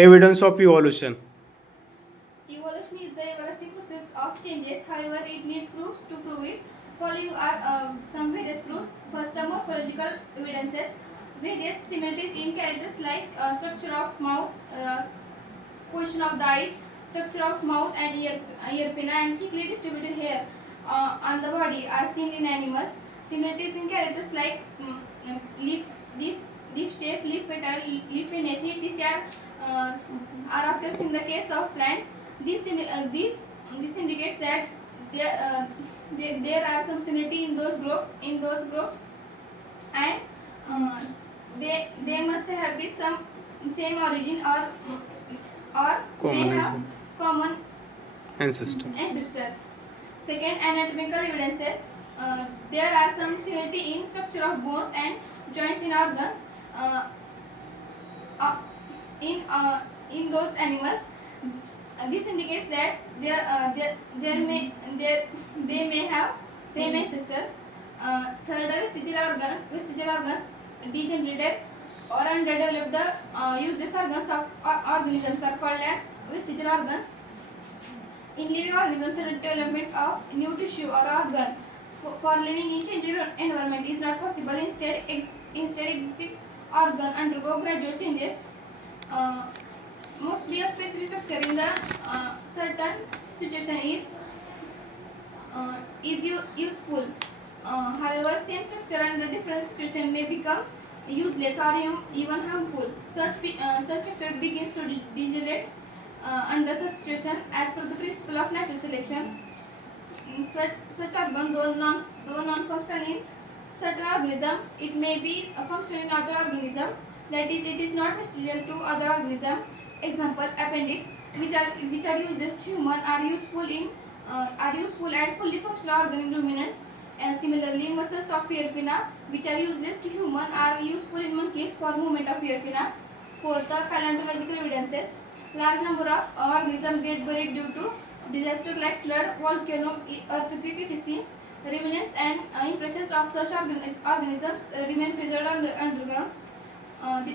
Evidence of evolution. Evolution is the everlasting process of changes. However, it needs proofs to prove it. Following are some various proofs. First, the morphological evidences. Various similarities in characters like structure of mouth, position of the eyes, structure of mouth and ear pinna, and thickly distributed hair on the body are seen in animals. Similarities in characters like leaf, leaf, leaf shape, leaf petal, leaf venaceae. These are occurs in the case of plants. This indicates that there are some similarity in those groups, and they must have be some same origin, or they have common ancestors. Second, anatomical evidences. There are some similarity in structure of bones and joints in organs uh, in those animals. This indicates that they may have same ancestors. Third, vestigial organs degenerated or underdeveloped. Useless organs of organisms are called as vestigial organs. In living organisms, sudden development of new tissue or organ for living in changing environment is not possible. Instead, existing organ undergo gradual changes. Mostly a specific structure in the certain situation is useful. However, same structure under different situation may become useless or even harmful. Such structure begins to degenerate under such situation as per the principle of natural selection. Such organ, though non-functional in certain organism, it may be functional in other organism. That is, it is not vestigial to other organism. Example: appendix, which are useless to human, are useful and fully functional organ in ruminants. And similarly, muscles of ear pinna, which are useless to human, are useful in monkeys for movement of ear pinna. Fourth, paleontological evidences. Large number of organisms get buried due to disaster like flood, volcano, earthquake, etc. Remnants and impressions of such organisms remain preserved underground.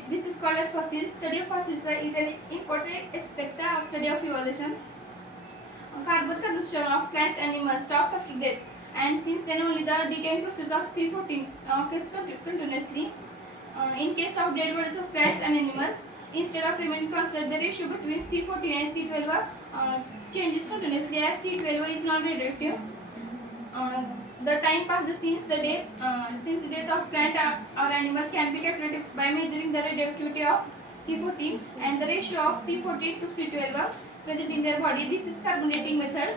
This is called as fossils. Study of fossils is an important aspect of study of evolution. Carbon consumption of plants and animals stops after death, and since then only the decaying process of C14 occurs continuously. In case of dead bodies of plants and animals, instead of remaining constant, the ratio between C14 and C12 changes continuously as C12 is non-radioactive. The time passed since the death of plant or animal can be calculated by measuring the radioactivity of C14 and the ratio of C14 to C12 present in their body. This is carbon dating method.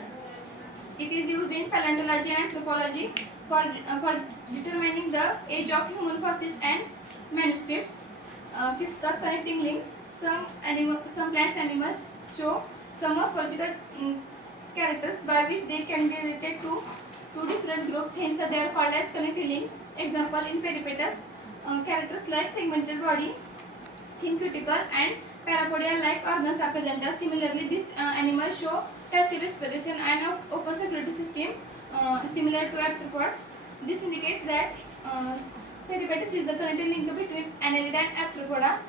It is used in paleontology and anthropology for determining the age of human fossils and manuscripts. Fifth, the connecting links. Some plants and animals show some morphological characters by which they can be related to two different groups. Hence, they are called as connecting links. Example: in Peripatus, characters like segmented body, thin cuticle, and parapodial-like organs are present. Similarly, these animals show passive respiration and open circulatory system similar to arthropods. This indicates that Peripatus is the connecting link between annelid and arthropoda.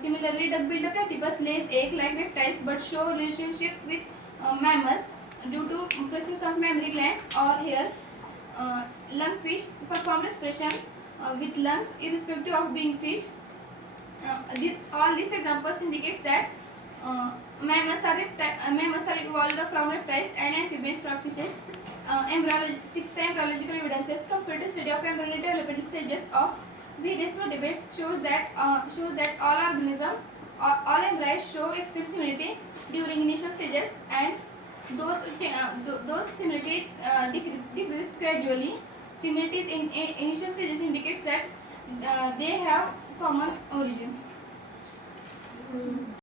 Similarly, duck-billed platypus lays egg like reptiles but show relationship with mammals due to presence of mammary glands or hairs. Lungfish perform respiration with lungs irrespective of being fish. All these examples indicates that mammals are evolved from reptiles and amphibians from fishes. Sixth, embryological evidences. Comparative study of embryonic development stages of various vertebrates shows that all embryos show extreme similarity during initial stages, and those similarities decrease gradually. Similarities in initial stages indicates that they have common origin.